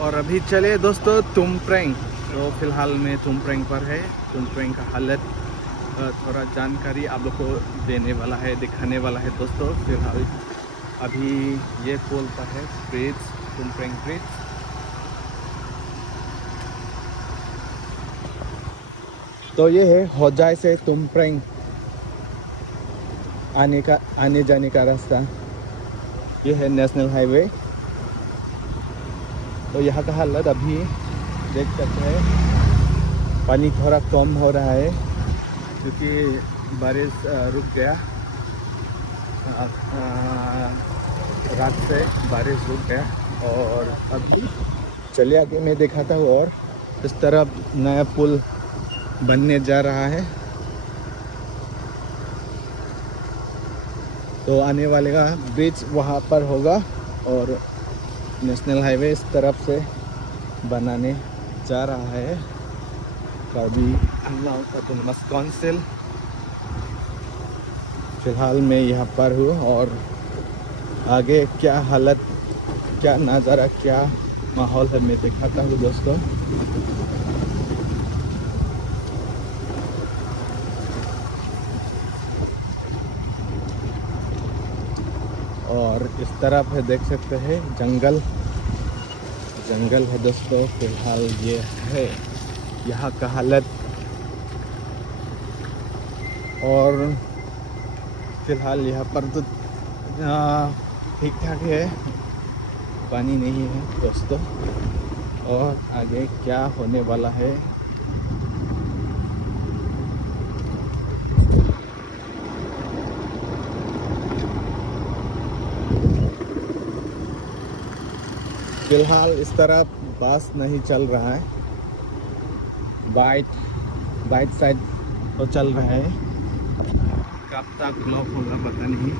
और अभी चले दोस्तों तुमप्रेंग। तो फिलहाल मैं तुमप्रेंग पर है। तुमप्रेंग का हालत थोड़ा जानकारी आप लोग को देने वाला है, दिखाने वाला है दोस्तों। फिलहाल अभी ये पुल पर है ब्रिज, तुमप्रेंग ब्रिज। तो ये है होजाई से तुमप्रेंग आने जाने का रास्ता। ये है नेशनल हाईवे। तो यहाँ का हालत अभी देख सकते हैं, पानी थोड़ा कम हो रहा है क्योंकि बारिश रुक गया। रात से बारिश रुक गया और अभी चले आगे मैं दिखाता हूँ। और इस तरफ नया पुल बनने जा रहा है। तो आने वाले का ब्रिज वहाँ पर होगा और नेशनल हाईवे इस तरफ से बनाने जा रहा है। तो अभी काउंसिल फिलहाल मैं यहाँ पर हूँ और आगे क्या हालत, क्या नज़ारा, क्या माहौल है मैं दिखाता हूँ दोस्तों। और इस तरफ है देख सकते हैं जंगल है दोस्तों। फिलहाल ये है यहाँ का हालत। और फिलहाल यहाँ पर तो ठीक ठाक है, पानी नहीं है दोस्तों। और आगे क्या होने वाला है फिलहाल इस तरफ बस नहीं चल रहा है, बाइट साइड तो चल रहा है। कब तक ब्लॉक होगा पता नहीं।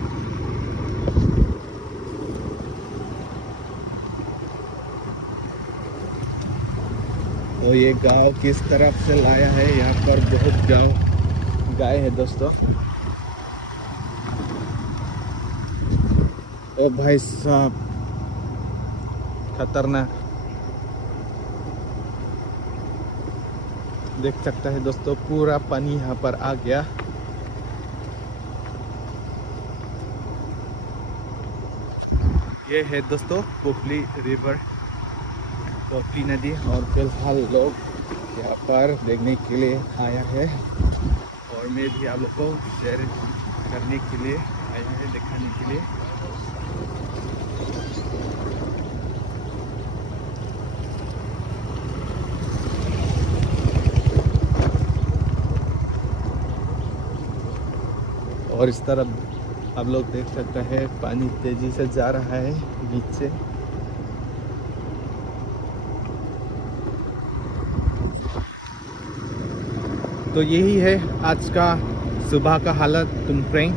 तो ये गांव किस तरफ से लाया है, यहाँ पर बहुत गाय है दोस्तों। ओ भाई साहब, खतरनाक देख सकता है दोस्तों, पूरा पानी यहाँ पर आ गया। ये है दोस्तों पोखली रिवर, पोखली नदी। और फिलहाल लोग यहाँ पर देखने के लिए आया है और मैं भी आप लोग को शेयर करने के लिए आया है, दिखाने के लिए। और इस तरफ आप लोग देख सकते हैं पानी तेजी से जा रहा है बीच से। तो यही है आज का सुबह का हालत तुमप्रेंग।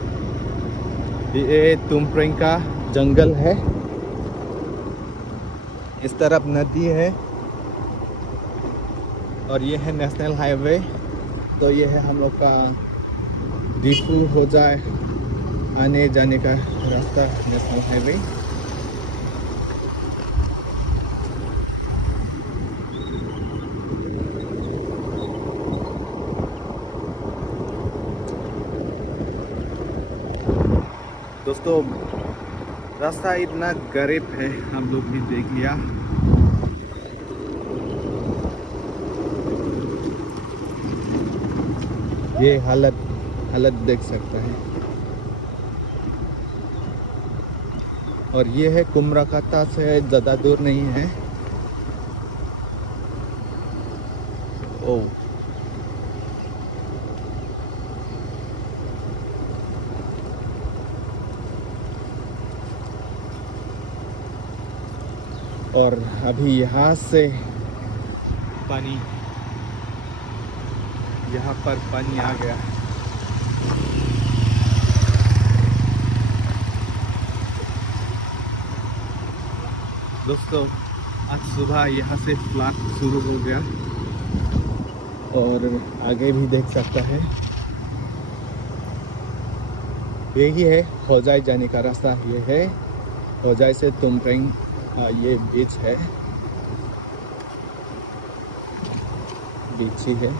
ये तुमप्रेंग का जंगल है, इस तरफ नदी है और ये है नेशनल हाईवे। तो ये है हम लोग का दीपू होजाई आने जाने का रास्ता, नेशनल हाईवे। दोस्तों रास्ता इतना गरीब है, हम लोग भी देख लिया। ये हालत देख सकते हैं। और ये है कुमराकाता से ज़्यादा दूर नहीं है। ओ और अभी यहाँ से पानी, यहाँ पर पानी आ गया। दोस्तों आज सुबह यहाँ से फ्लड शुरू हो गया और आगे भी देख सकता है। यही है होजाई जाने का रास्ता। ये है होजाई से तुमप्रेंग, ये बीच है। बीच ही है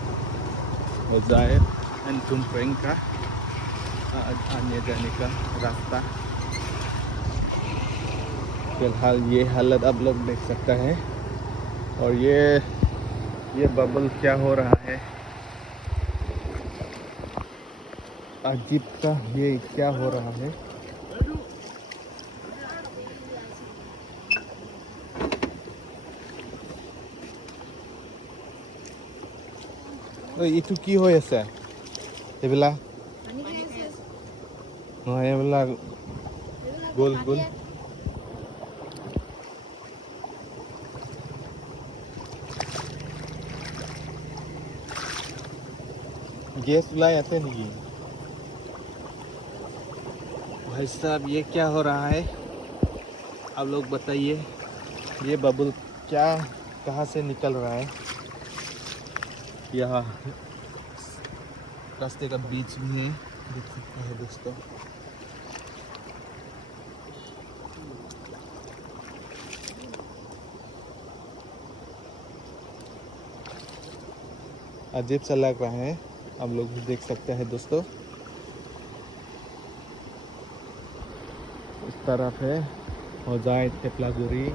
जायर एंड तुमफ्रेंग का आने जाने का रास्ता। फिलहाल ये हालत आप लोग देख सकते हैं। और ये बबल क्या हो रहा है, अजीब सा ये क्या हो रहा है। ইটো কি হৈ আছে এইবিলাক নহয়, এইবিলাক গোল গোল गैस उलाई आते नहीं। भाई साहब ये क्या हो रहा है, आप लोग बताइए। ये बबल क्या कहाँ से निकल रहा है। यहाँ रास्ते का बीच भी है, देख सकते हैं दोस्तों। अजीब सा लग रहा है, आप लोग भी देख सकते हैं दोस्तों। इस तरफ है होजाई टेपलागुरी,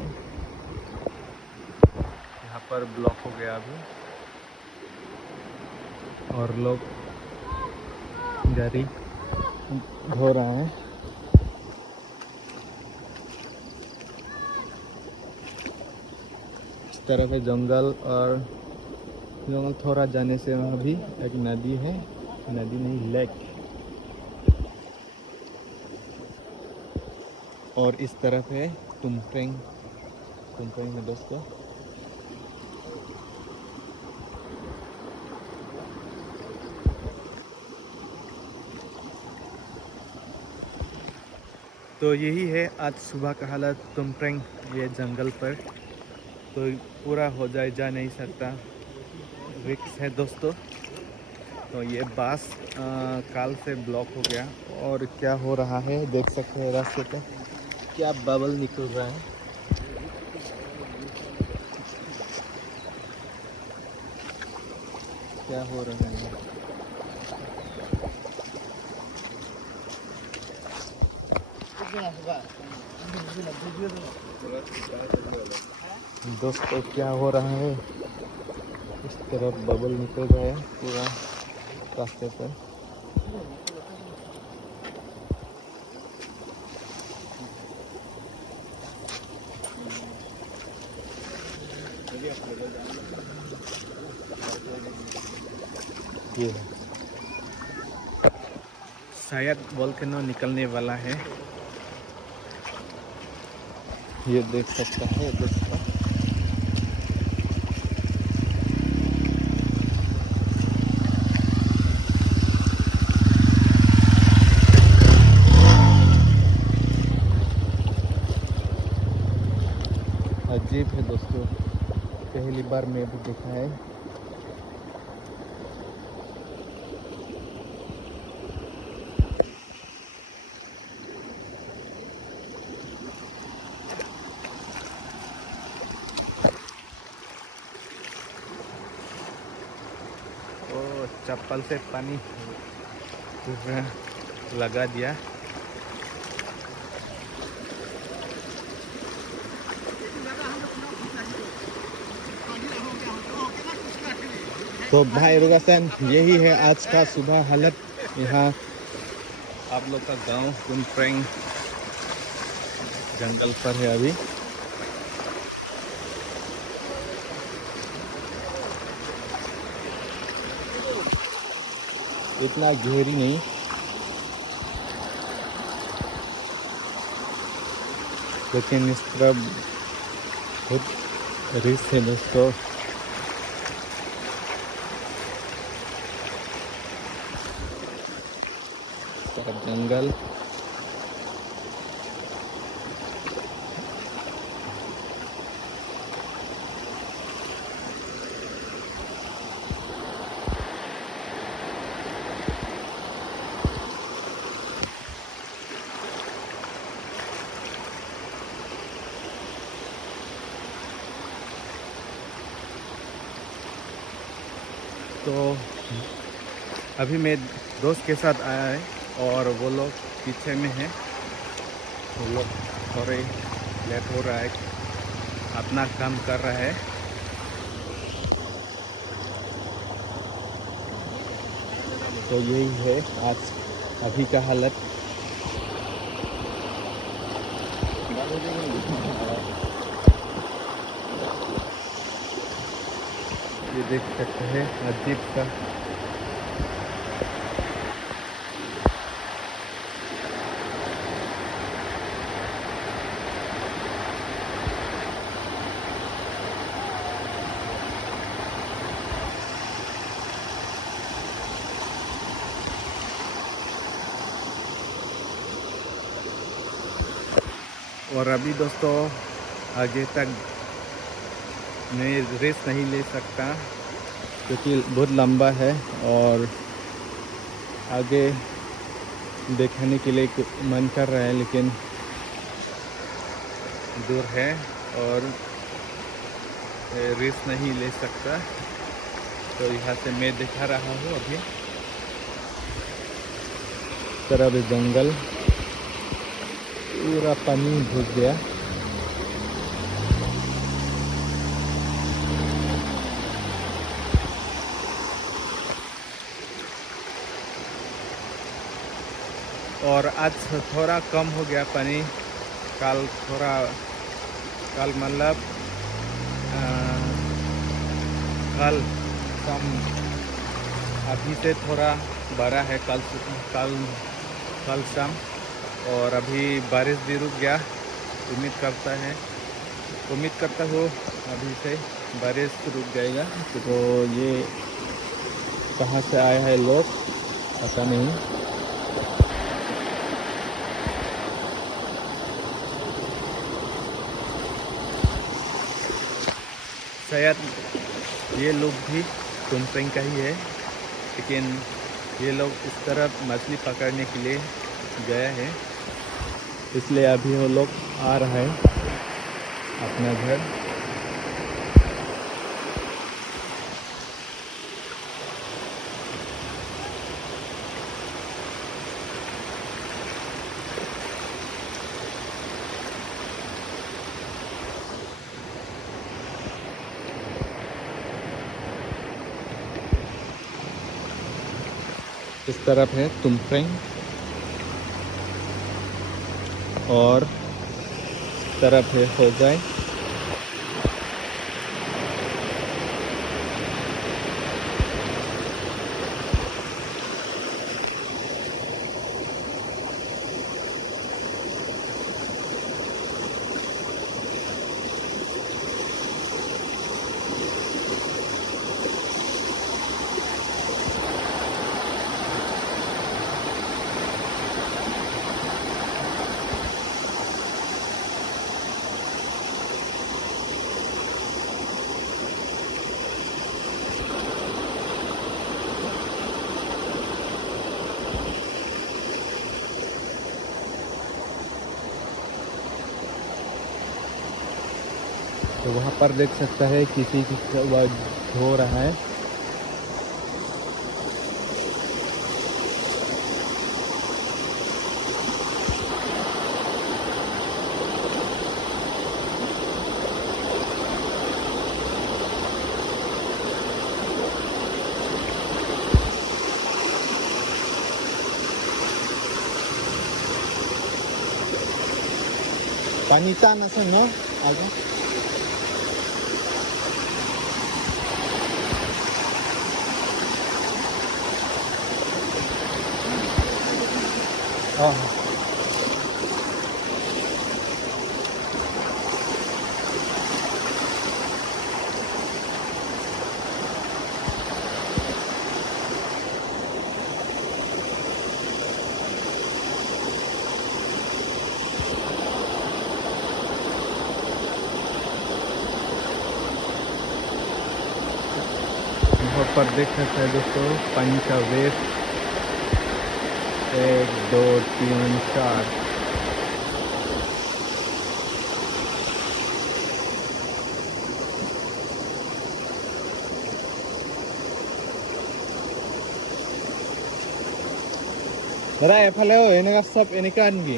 यहाँ पर ब्लॉक हो गया अभी और लोग गाड़ी धो रहे हैं। इस तरफ है जंगल, और जंगल थोड़ा जाने से वहाँ भी एक नदी है, नदी नहीं लेक। और इस तरफ है तुमफ्रेंग में दोस्तों। तो यही है आज सुबह का हालत तुमफ्रेंग ये जंगल पर। तो पूरा हो जाए जा नहीं सकता, रिक्स है दोस्तों। तो ये बस काल से ब्लॉक हो गया। और क्या हो रहा है देख सकते हैं, रास्ते पे क्या बबल निकल रहा है। क्या हो रहा है दोस्तों, क्या हो रहा है। इस तरफ बबल निकल रहा है पूरा रास्ते पर। ये शायद वोल्केनो निकलने वाला है, ये देख सकता है दोस्तों। अजीब है दोस्तों, पहली बार मैं भी देखा है। चप्पल से पानी लगा दिया। तो भाई रुगासन, यही है आज का सुबह हालत। यहाँ आप लोग का गांव तुमफ्रेंग जंगल पर है अभी। इतना गहरी नहीं, लेकिन इस तरफ बहुत रिस्क है दोस्तों। जंगल तो अभी मैं दोस्त के साथ आया है और वो लोग पीछे में है। वो लोग थोड़े लेट हो रहा है, अपना काम कर रहा है। तो यही है आज अभी का हालत। ये देख सकते हैं अजीब सा और अभी दोस्तों आगे तक मैं रेस नहीं ले सकता क्योंकि बहुत लंबा है और आगे देखने के लिए मन कर रहा है, लेकिन दूर है और रेस नहीं ले सकता। तो यहाँ से मैं दिखा रहा हूँ। अभी तरफ जंगल पूरा पानी घुस गया। और आज थोड़ा कम हो गया पानी। कल मतलब कल कम, अभी से थोड़ा बड़ा है कल शाम। और अभी बारिश भी रुक गया। उम्मीद करता हूँ अभी से बारिश रुक जाएगा। तो ये कहाँ से आया है लोग पता नहीं। शायद ये लोग भी तुमफ्रेंग का ही है, लेकिन ये लोग इस तरफ मछली पकड़ने के लिए गए हैं, इसलिए अभी वो लोग आ रहा है अपना घर। इस तरफ है तुमफ्रेंग और इस तरफ है होजाई। तो वहाँ पर देख सकता है किसी वह धो रहा है। Panita nasa no? Aga? Oh. यहाँ पर देख सकते हैं दोस्तों पानी का वेव 1 2 3 4। दादा एफाले एनेका सब एनेका नेকি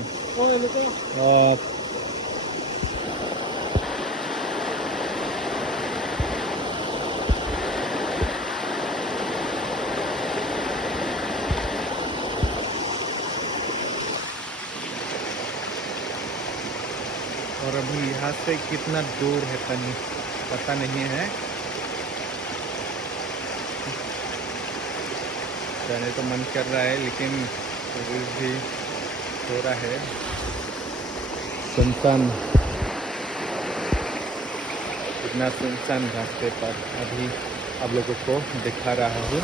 और अभी यहाँ से कितना दूर है पता नहीं है। जाने तो मन कर रहा है लेकिन अभी भी थोड़ा है सुनसान, इतना सुनसान रास्ते पर अभी आप लोगों को दिखा रहा हूँ।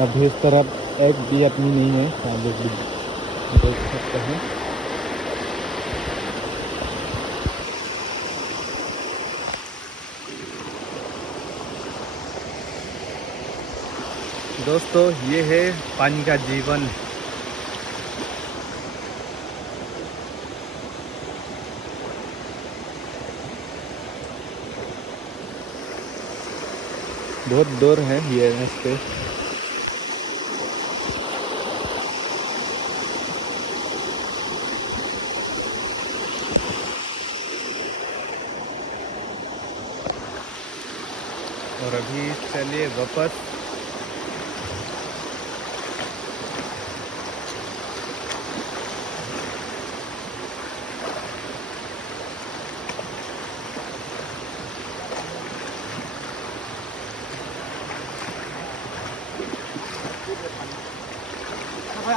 अभी इस तरफ एक भी आदमी नहीं है, आप लोग देख सकते हैं। दोस्तों ये है पानी का जीवन। बहुत दूर है ये रास्ते। और अभी चलिए वापस।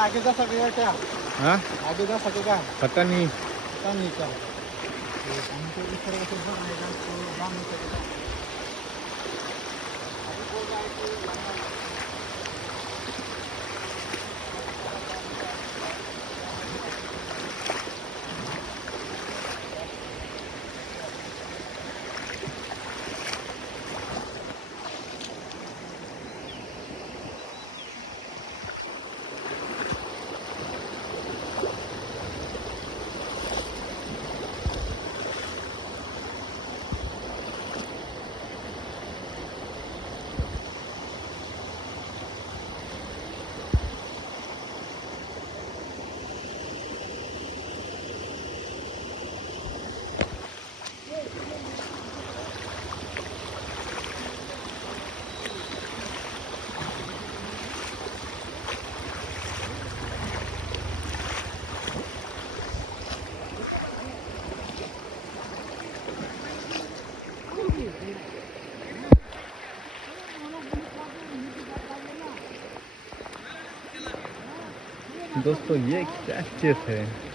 आगे जा सकेगा क्या? हाँ आगे जा सकेगा? पता नहीं। पता नहीं क्या हमको इस तरह से भर आएगा तो जा नहीं सकेगा। अभी बोल रहा है कि दोस्तों ये क्या चीज़ है?